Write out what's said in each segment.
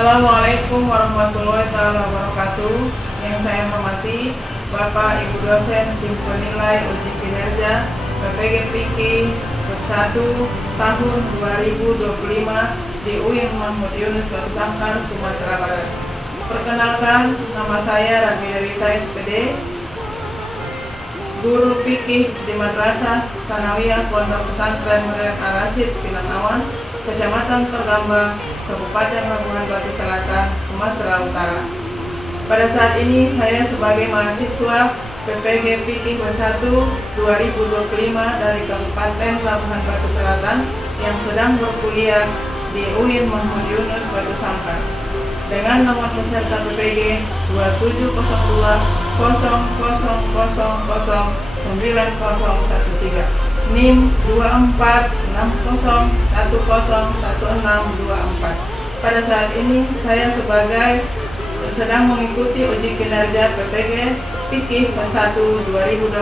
Assalamualaikum warahmatullahi wabarakatuh. Yang saya hormati Bapak Ibu dosen tim penilai uji kinerja PPG Fikih Bersatu tahun 2025 di UIN Mahmud Yunus Batu Sangkar, Sumatera Barat. Perkenalkan, nama saya Radmi Dewita SPD, guru fikih di Madrasah Sanawiyah Pondok Pesantren Modern Al-Rasyid Pinang Awan, Kecamatan Tergambang, Kabupaten Labuhan Batu Selatan, Sumatera Utara. Pada saat ini saya sebagai mahasiswa PPG Fikih Bersatu 2025 dari Kabupaten Labuhan Batu Selatan yang sedang berkuliah di UIN Mahmud Yunus Batu Sangkar dengan nomor peserta PPG 270200009013, NIM 2460101624. Pada saat ini saya sebagai sedang mengikuti uji kinerja PPG Fikih Bersatu 2025,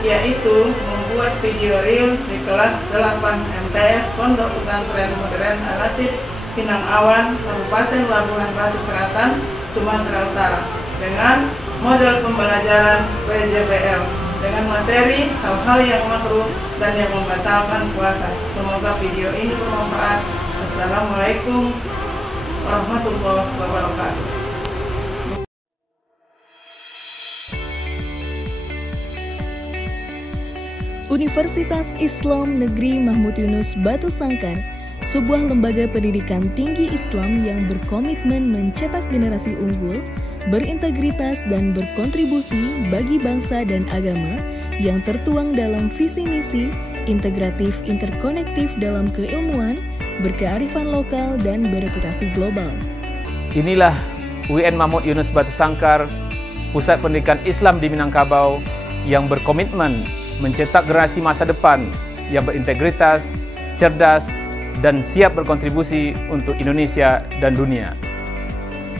yaitu membuat video reel di kelas 8 MTS Pondok Pesantren Modern Al-Rasyid Pinang Awan, Kabupaten Labuhan Batu Selatan, Sumatera Utara dengan model pembelajaran PJBL dengan materi hal-hal yang makruh dan yang membatalkan puasa. Semoga video ini bermanfaat. Assalamualaikum warahmatullahi wabarakatuh. Universitas Islam Negeri Mahmud Yunus Batu Sangkar, sebuah lembaga pendidikan tinggi Islam yang berkomitmen mencetak generasi unggul, berintegritas dan berkontribusi bagi bangsa dan agama yang tertuang dalam visi misi integratif interkonektif dalam keilmuan, berkearifan lokal dan bereputasi global. Inilah UIN Mahmud Yunus Batu Sangkar, pusat pendidikan Islam di Minangkabau yang berkomitmen mencetak generasi masa depan yang berintegritas, cerdas, dan siap berkontribusi untuk Indonesia dan dunia.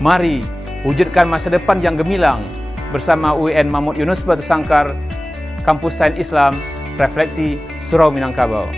Mari wujudkan masa depan yang gemilang bersama UIN Mahmud Yunus Batu Sangkar, Kampus Sains Islam, Refleksi Surau Minangkabau.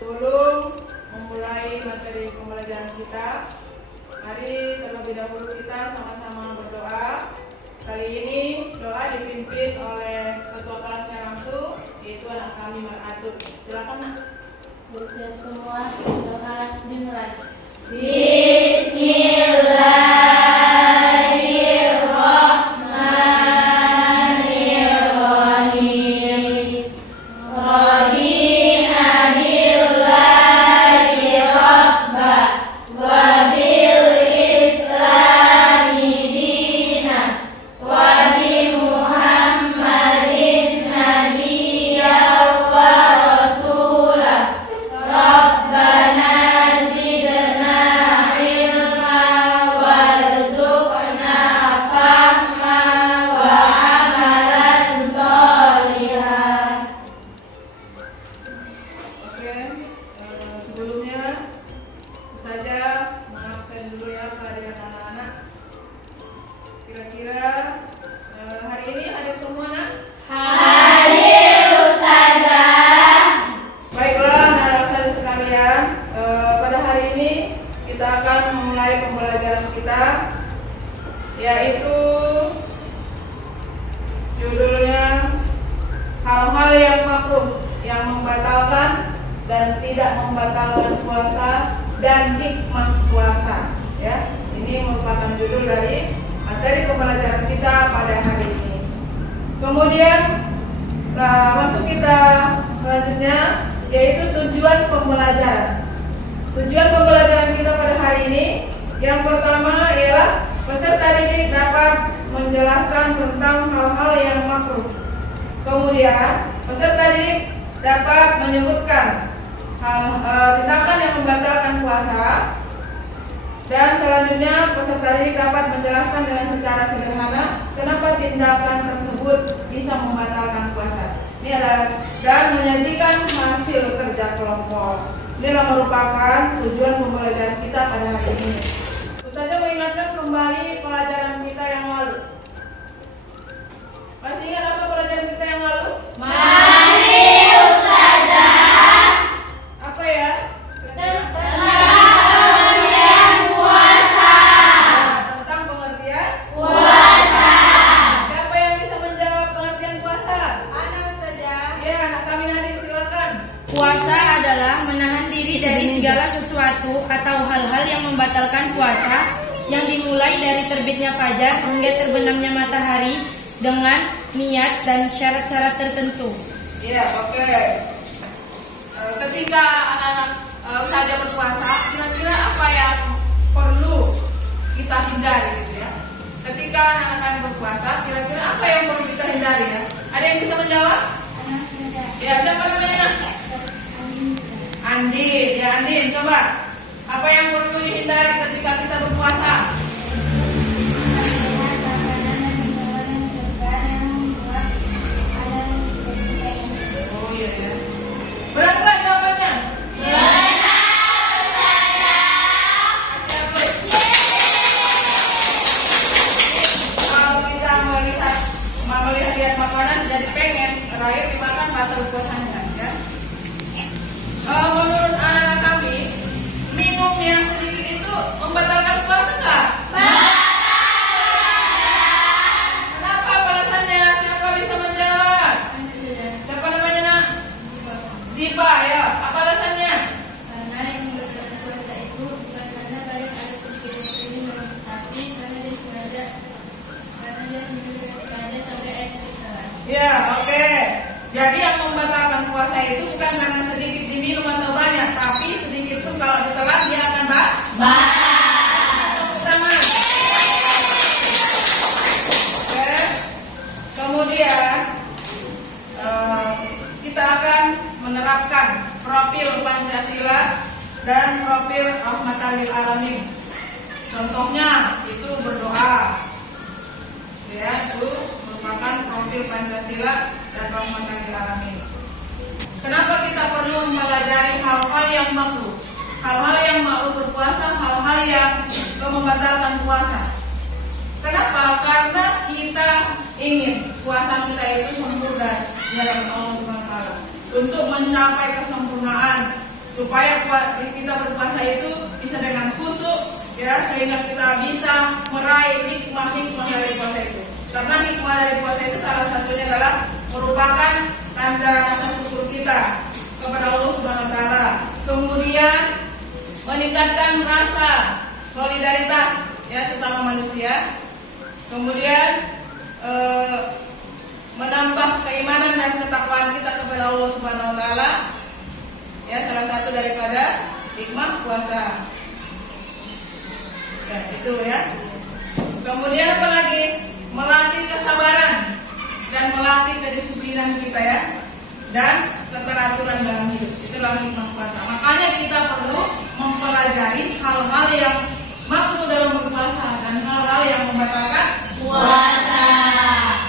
Sebelum memulai materi pembelajaran kita, mari terlebih dahulu kita sama-sama berdoa. Kali ini doa dipimpin oleh ketua kelasnya langsung, yaitu anak kami Maratul. Silakan nak. Bersiap semua, doa dimulai. Bismillah. Kemudian masuk kita selanjutnya, yaitu tujuan pembelajaran. Tujuan pembelajaran kita pada hari ini, yang pertama ialah peserta didik dapat menjelaskan tentang hal-hal yang makruh. Kemudian peserta didik dapat menyebutkan tindakan yang membatalkan puasa. Dan selanjutnya peserta didik dapat menjelaskan dengan secara sederhana kenapa tindakan tersebut bisa membatalkan puasa. Ini adalah dan menyajikan hasil kerja kelompok. Inilah merupakan tujuan pembelajaran kita pada hari ini. Ustazah mengingatkan kembali pelajaran kita yang lalu. Masih ingat apa pelajaran kita yang lalu? Mari Ustazah. Apa ya? Pengertian puasa. Tentang pengertian Puasa. Siapa yang bisa menjawab pengertian puasa? Ana Ustazah. Ya, anak kami Nadi, silakan. Puasa adalah menahan diri dari segala sesuatu atau hal-hal yang membatalkan puasa yang dimulai dari terbitnya fajar hingga terbenamnya matahari dengan niat dan syarat-syarat tertentu. Iya, oke. Ketika anak-anak saja berpuasa, kira-kira apa yang perlu kita hindari gitu ya? Ketika anak-anak berpuasa, kira-kira apa yang perlu kita hindari ya? Ada yang bisa menjawab? Ya, siapa namanya? Andi. Ya, Andi, coba. Apa yang perlu dihindari ketika kita berpuasa? Oh iya ya. Berat nggak jawabannya? Kalau kita melihat makanan jadi pengen terakhir dimakan batal puasanya ya. Menurut anak-anak kami, minum yang sedikit itu membatalkan puasa nggak? Kenapa alasannya? Siapa bisa menjawab? Siapa namanya nak? Ziba ya. Apa alasannya? Karena yang membatalkan puasa itu bukan karena baik ada sedikit ini, tapi karena dia sengaja sampai ekstra. Ya, oke. Jadi yang membatalkan puasa itu bukan karena sedikit diminum atau banyak, tapi sedikit pun kalau ditelan dia akan batal. Pertama. Oke. Kemudian kita akan menerapkan profil Pancasila dan profil Rahmatan lil Alamin. Contohnya itu berdoa. Ya, itu merupakan profil Pancasila dan Rahmatan lil Alamin. Kenapa kita perlu mempelajari hal-hal yang makruh? Hal-hal yang makruh berpuasa, hal-hal yang membatalkan puasa. Kenapa? Karena kita ingin puasa kita itu sempurna di hadapan Allah Subhanahu wa taala. Untuk mencapai kesempurnaan supaya kita berpuasa itu bisa dengan khusyuk ya, sehingga kita bisa meraih hikmah-hikmah dari puasa itu. Karena hikmah dari puasa itu salah satunya adalah merupakan tanda rasa syukur kita kepada Allah Subhanahu wa taala. Kemudian meningkatkan rasa solidaritas ya sesama manusia. Kemudian menambah keimanan dan ketakwaan kita kepada Allah Subhanahu wa taala. Ya, salah satu daripada hikmah puasa. Ya, itu ya. Kemudian apa lagi? Melatih kesabaran dan melatih kedisiplinan kita ya, dan keteraturan dalam hidup. Itulah hikmah puasa. Makanya kita perlu mempelajari hal-hal yang makruh dalam berpuasa dan hal-hal yang membatalkan Puasa.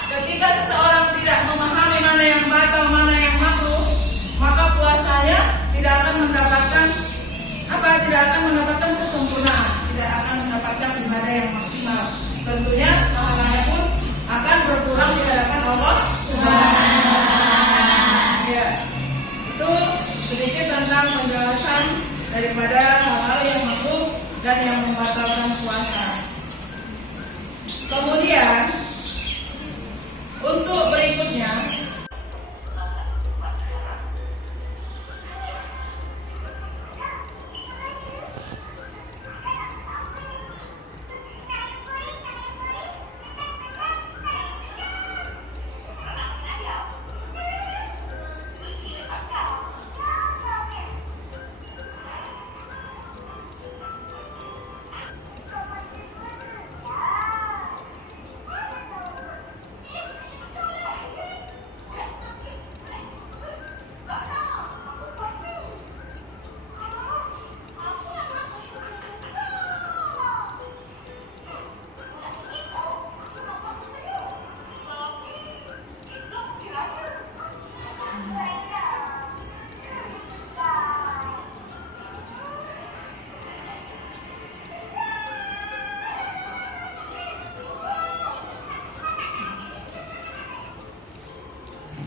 Ketika seseorang tidak memahami mana yang batal, mana yang makruh, maka puasanya tidak akan mendapatkan kesempurnaan, tidak akan mendapatkan ibadah yang maksimal. Tentunya pahalanya pun akan berkurang di hadapan Allah Subhanahu wa taala. Ya. Itu sedikit tentang penjelasan daripada hal-hal yang makruh dan yang membatalkan puasa. Kemudian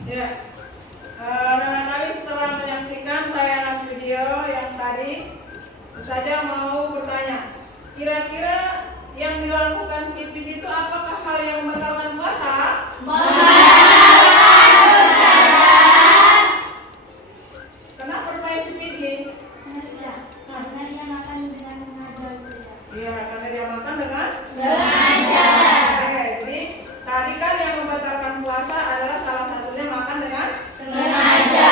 Ya, barangkali setelah menyaksikan tayangan video yang tadi, saya mau bertanya, kira-kira yang dilakukan si Pidi itu apakah hal yang membatalkan puasa? Kenapa bertanya si Pidi? Karena dia makan dengan sengaja. Iya, karena dia makan dengan Sengaja. Oke, jadi tadi kan yang membatalkan puasa adalah salah satunya makan dengan Sengaja.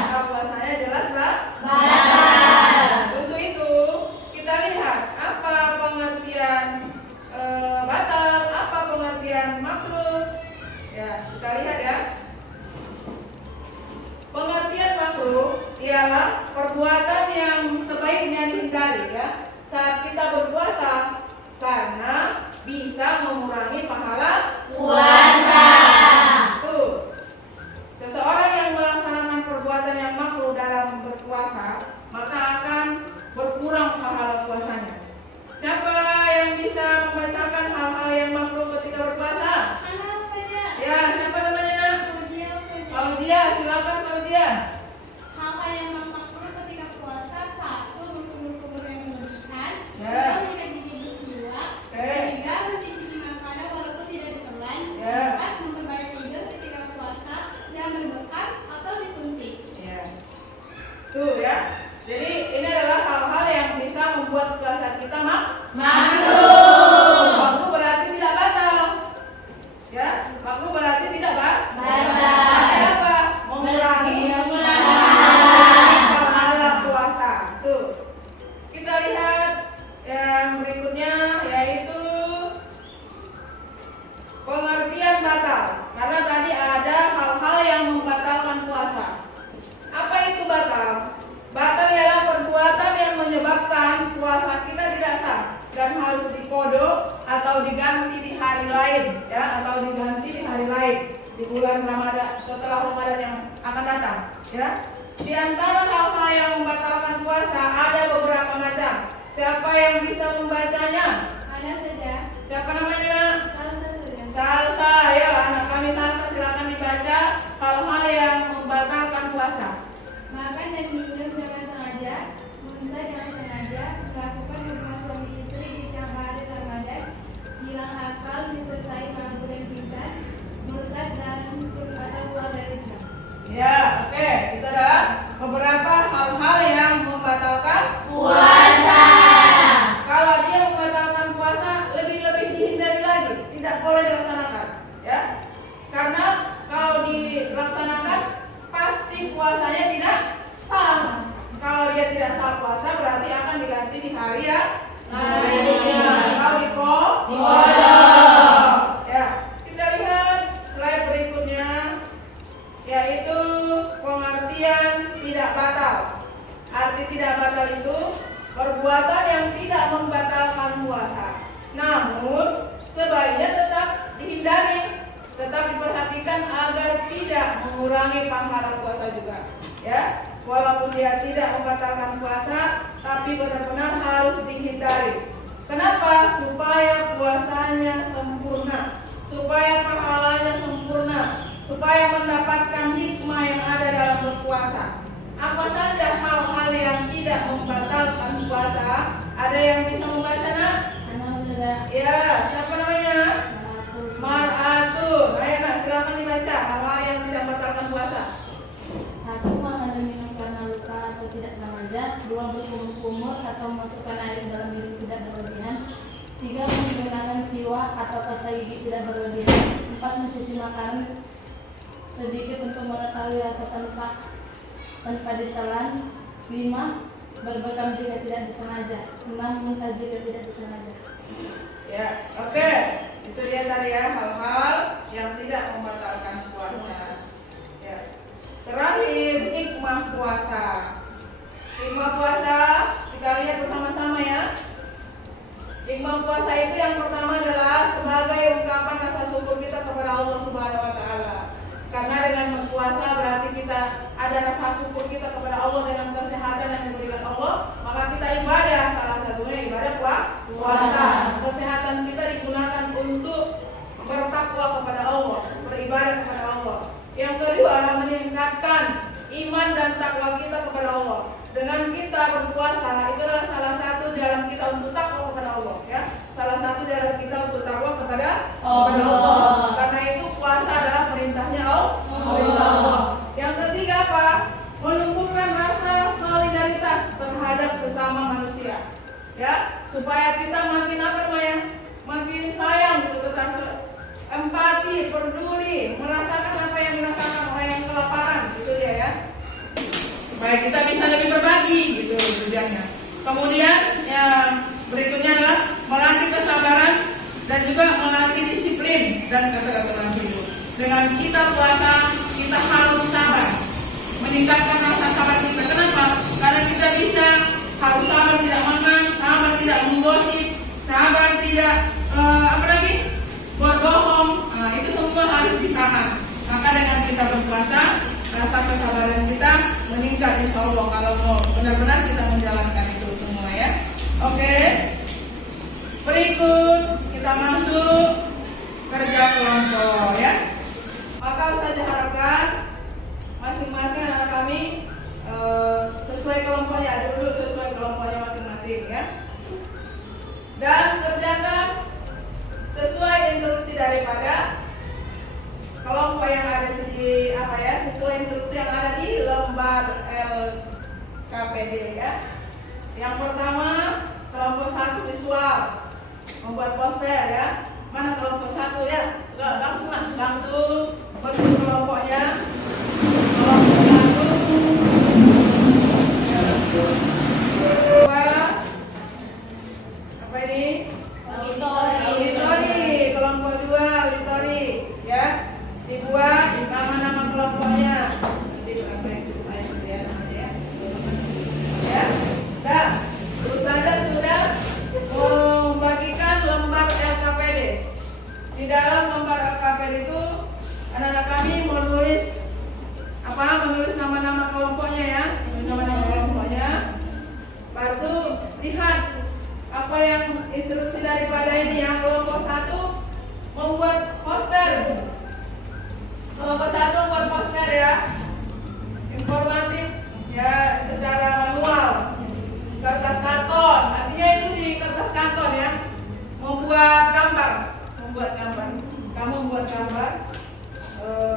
maka puasanya jelaslah Batal. Untuk itu kita lihat apa pengertian batal, apa pengertian makruh. Ya, kita lihat ya. Pengertian makruh ialah perbuatan yang sebaiknya dihindari ya saat kita berpuasa karena bisa mengurangi pahala Puasa. Tuh. Seseorang yang melaksanakan perbuatan yang makruh dalam berpuasa, maka akan berkurang pahala puasanya. Siapa yang bisa membacakan hal-hal yang makruh ketika berpuasa? Anak saja. Ya, siapa namanya, Nak? Ujian saja. Fauzia, silakan Fauzia. Hal-hal yang makruh ketika puasa, satu, berkumur-kumur yang berlebihan, Ya. dua, menyikat gigi bersiwak, Oke. tiga, mencicipi makanan walaupun tidak ditelan, Ya. empat, memperbaiki tidur ketika puasa dan berbekam atau disuntik. Ya. Tuh ya. Jadi ini adalah hal-hal yang bisa membuat puasa kita Makruh. makruh berarti tidak batal. Ya, makruh berarti tidak batal. Batal. Apa? Mengurangi pahala puasa. Tuh. Kita lihat yang berikutnya yaitu pengertian batal. Karena tadi ada hal-hal yang membatalkan puasa. Apa itu batal? Batal ialah perbuatan yang menyebabkan puasa kita tidak sah dan harus dikodok atau diganti di hari lain, ya, atau diganti di hari lain di bulan Ramadan setelah Ramadan yang akan datang, ya. Di antara hal-hal yang membatalkan puasa ada beberapa macam. Siapa yang bisa membacanya? Ada saja. Siapa namanya? Salsa saja. Salsa, ya, anak kami Salsa, silakan dibaca hal-hal yang membatalkan puasa. Makan dan minum dengan sengaja, muntah dengan sengaja, melakukan hubungan suami istri di siang hari Ramadan, hilang akal, disertai mabuk dan pingsan, murtad dan atau keluar dari Islam. Ya, oke. Itu adalah beberapa hal-hal yang membatalkan Puasa. Kalau dia membatalkan puasa, lebih-lebih dihindari lagi, tidak boleh dilaksanakan, ya. Karena kalau dilaksanakan pasti puasanya tidak sah. Kalau dia tidak sah puasa berarti akan diganti di hari ya. Atau dikodok. Ya, kita lihat slide berikutnya yaitu pengertian tidak batal. Arti tidak batal itu perbuatan yang tidak membatalkan puasa. Namun sebaiknya tetap dihindari, tetap diperhatikan agar tidak mengurangi pahala puasa juga. Ya, walaupun dia tidak membatalkan puasa, tapi benar-benar harus dihindari. Kenapa? Supaya puasanya sempurna, supaya pahalanya sempurna, supaya mendapatkan hikmah yang ada dalam berpuasa. Apa saja hal-hal yang tidak membatalkan puasa? Ada yang bisa membaca, Nak? Ya, siapa namanya? Mar'atun. Ayo, Nak, silakan dibaca hal-hal yang tidak membatalkan puasa. Satu, makan dan minum karena lupa atau tidak sengaja. Dua, berkumur-kumur atau masukkan air dalam minum tidak berlebihan. Tiga, menggunakan siwak atau pasta gigi tidak berlebihan. Empat, mencuci makanan sedikit untuk mengetahui rasa tanpa ditelan. Lima, berbekam jika tidak disengaja. Enam, muntah jika tidak disengaja. Ya, oke. Itu dia tadi ya hal-hal yang tidak membatalkan puasa. Ya. Terakhir, hikmah puasa. Hikmah puasa kita lihat bersama-sama ya. Hikmah puasa itu yang pertama adalah sebagai ungkapan rasa syukur kita kepada Allah Subhanahu wa taala. Karena dengan berpuasa berarti kita ada rasa syukur kita kepada Allah dengan kesehatan yang diberikan Allah, maka kita ibadah, salah satunya ibadah puasa. Kesehatan kita digunakan untuk bertakwa kepada Allah, beribadah kepada Allah. Yang kedua, iman dan takwa kita kepada Allah. Dengan kita berpuasa, itu adalah salah satu jalan kita untuk takwa kepada Allah, ya. Salah satu jalan kita untuk takwa kepada Allah. Karena itu puasa adalah perintahnya Allah. Yang ketiga apa? Menumbuhkan rasa solidaritas terhadap sesama manusia, ya, supaya kita makin makin sayang, gitu, rasa empati, peduli, merasakan apa yang dirasakan orang yang kelaparan, gitu dia, ya, supaya kita bisa lebih berbagi, gitu tujuannya. Kemudian yang berikutnya adalah melatih kesabaran dan juga melatih disiplin dan keteraturan hidup. Dengan kita puasa, kita harus sabar, meningkatkan rasa sabar kita. Kenapa? Karena kita harus sabar tidak makan, sabar tidak menggosip, sabar tidak berbohong. Nah, itu semua harus ditahan. Maka dengan kita berpuasa, rasa kesabaran kita meningkat insya Allah kalau mau benar-benar kita menjalankan itu semua, ya. Oke. Berikut kita masuk kerja kelompok, ya. Maka saya harapkan masing-masing anak kami sesuai kelompoknya dulu, sesuai kelompoknya masing-masing, ya. Dan kerjakan sesuai instruksi daripada kelompok yang ada sesuai instruksi yang ada di lembar LKPD, ya. Yang pertama, kelompok 1 visual, membuat poster, ya. Mana kelompok 1, ya? Langsung bentuk kelompoknya. Kelompok 1, apa ini? Auditori. Kelompok 2 auditori, ya. Dibuat nama-nama kelompoknya. Nanti berapa yang saya ya namanya, ya. Dah, saja sudah membagikan lembar LKPD. Di dalam lembar LKPD itu anak-anak kami menulis nama-nama kelompoknya, ya. Nama-nama kelompoknya. Baru lihat apa yang instruksi daripada ini, ya. Kelompok 1 membuat poster. Kelompok 1 membuat poster, ya. Informatif, ya, secara manual. Kertas karton, artinya itu di kertas karton, ya. Membuat gambar. Kamu membuat gambar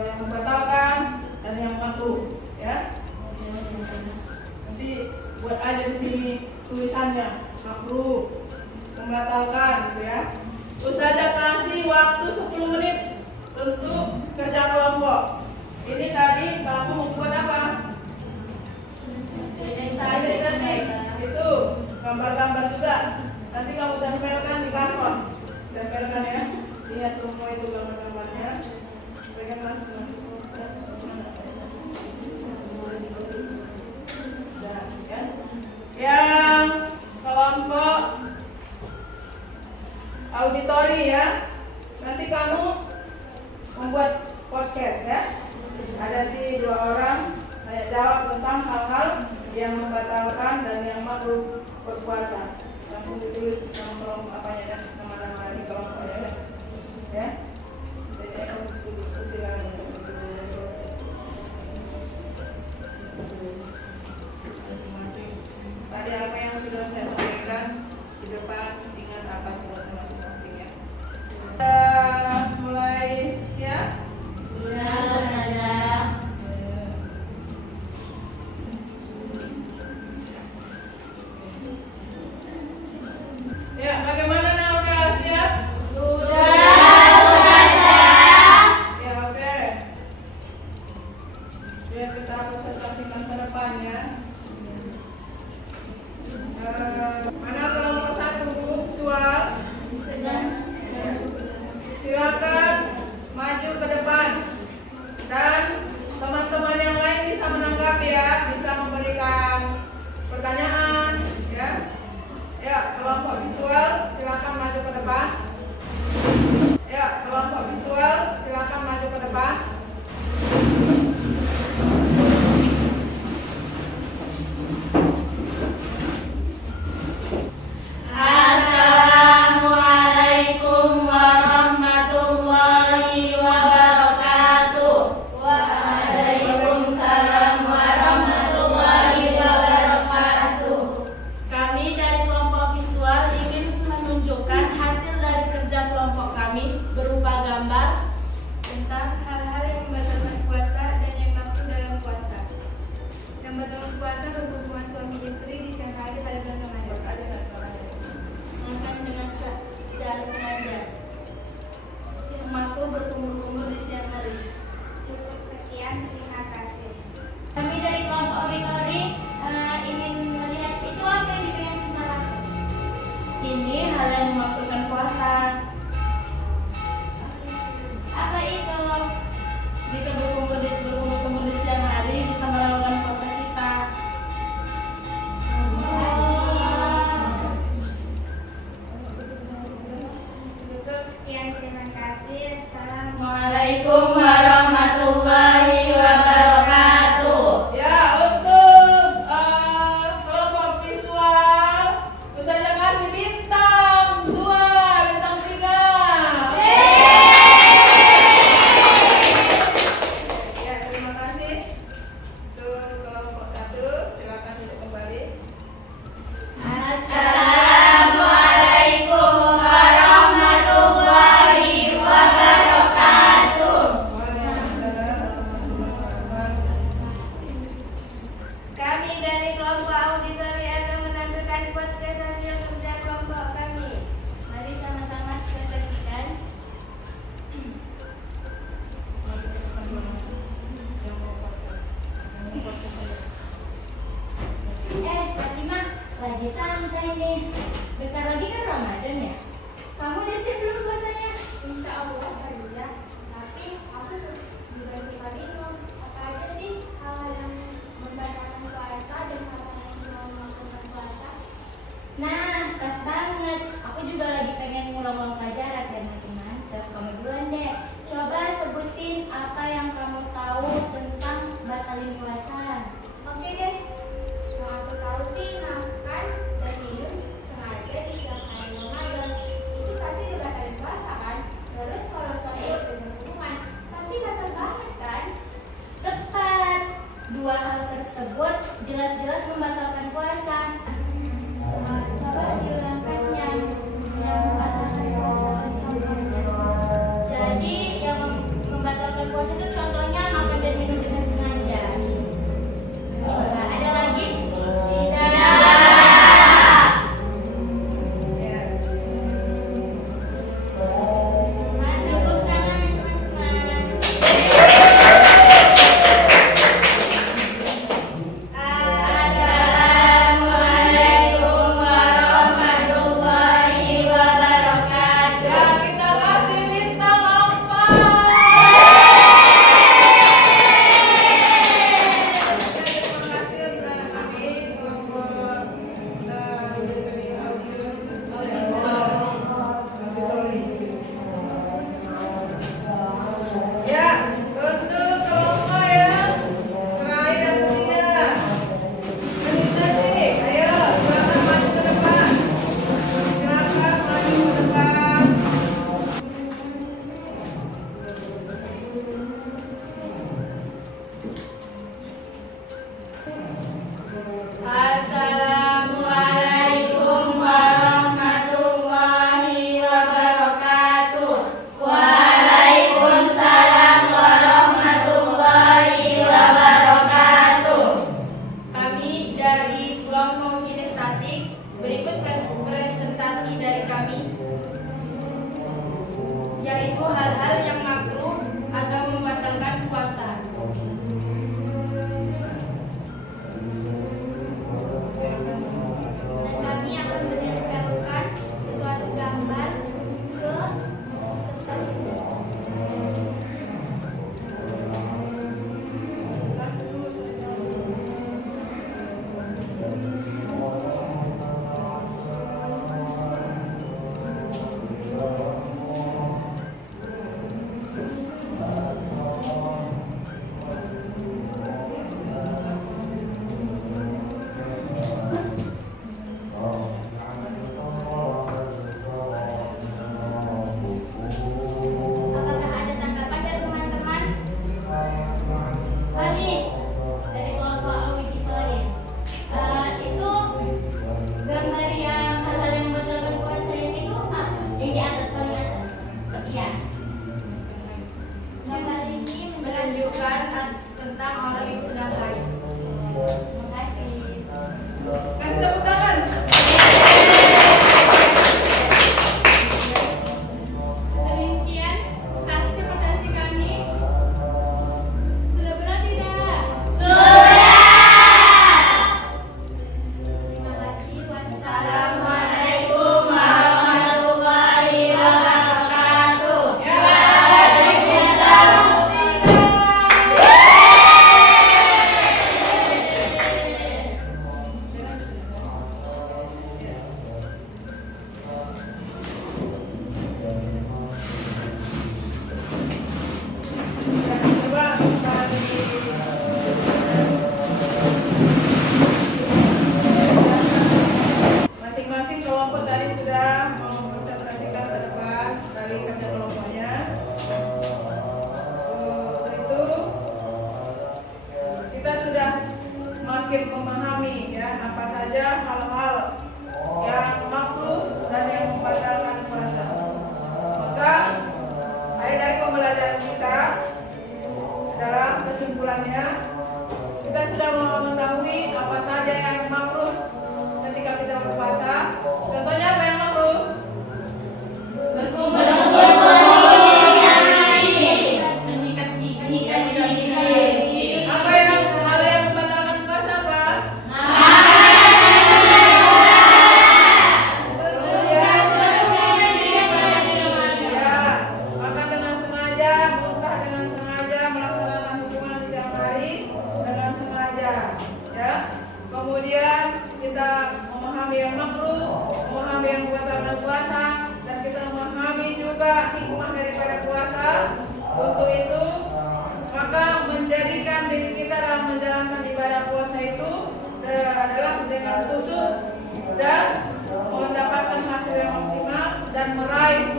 yang membatalkan dan yang makruh, ya. Nanti buat aja di sini tulisannya, makruh, membatalkan, gitu, ya. Terus saja kasih waktu 10 menit untuk kerja kelompok. Ini tadi kamu membuat apa? Itu gambar-gambar juga. Nanti kamu tempelkan di karton. Tempelkan, ya. Lihat semua itu gambar-gambarnya. Pegang masing-masing. Ya. Yang kelompok auditori, ya. Nanti kamu membuat podcast, ya. Ada di 2 orang jawab tentang hal-hal yang membatalkan dan yang makruh berpuasa. Langsung ditulis nama kelompok apanya, nama-nama di kelompoknya, ya. Jadi aku diskusi lagi masing-masing. Tadi apa yang sudah saya sampaikan di depan, ingat apa tugas masing-masing, ya. Kita mulai siap? Sudah saja. Ya, bagaimana udah siap? Sudah. Ya, oke. Biar kita presentasikan ke depannya. Mana kelompok 1 visual? Silakan maju ke depan dan teman-teman yang lain bisa menanggapi, ya, bisa memberikan pertanyaan, ya. Ya, kelompok visual silakan maju ke depan. Ya, kelompok visual silakan maju ke depan. Assalamualaikum warahmatullahi wabarakatuh. Waalaikumsalam warahmatullahi Assalamualaikum warahmatullahi wabarakatuh. Ya, untuk kelompok visual, Ustazah kasih bintang 2, bintang 3. Ya, terima kasih. Untuk kelompok 1, silakan duduk kembali. Assalamualaikum warahmatullahi wabarakatuh. Kami dari kelompok auditori akan menampilkan podcast hasil kerja kelompok kami. Mari sama-sama kita saksikan. Fatimah, lagi santai nih. Bentar lagi kan Ramadan ya? Kamu udah siap belum puasanya? Insya Allah saja. Tapi aku juga suka bingung. Apa aja sih hal yang membatalkan puasa dan hal yang melakukan puasa? Nah, pas banget. Aku juga lagi pengen ngulang-ulang pelajaran dan makin mantep. Kamu duluan deh. Coba sebutin apa yang kamu tahu tentang batalin puasa. Oke deh. Yang aku tahu sih makan dan minum sengaja di siang hari Ramadan itu pasti dibatalin puasa kan? Terus kalau suami istri berhubungan pasti batal banget kan? Tepat. Dua hal tersebut jelas-jelas membatalkan puasa. Coba diulangkannya yang membatalkan puasa contohnya. Jadi yang membatalkan puasa itu contohnya makan dan minum dengan sengaja. Ada lagi? Tidak. Cukup sana teman-teman. Assalamualaikum warahmatullahi wabarakatuh. Ya, kita kasih bintang 4. Terima kasih kepada kami kelompok auditori. Ya, untuk kelompok yang terakhir dan ketiga, Administrasi, ayo silakan maju ke depan. Silakan maju ke depan. Assalamualaikum warahmatullahi wabarakatuh. Waalaikumsalam warahmatullahi wabarakatuh. Kami dari kelompok kinestetik, berikut presentasi dari kami, yaitu hal-hal yang makruh atau membatalkan puasa. Dan kami akan menempelkan sesuatu gambar ke kertas. Apakah ada tanggapan dari teman-teman? Kami dari kelompok auditori. Itu gambar yang hal-hal yang membatalkan puasa yang itu apa? Yang di atas, paling atas. Iya. Gambar ini Menunjukkan tentang orang yang sedang haid. Terima kasih. Kasih tepuk tangan. Demikian hasil presentasi kami. Sudah benar tidak? Terima kasih. Wassalamualaikum warahmatullahi wabarakatuh. Ya, berkhusyuk dan mendapatkan hasil yang maksimal dan meraih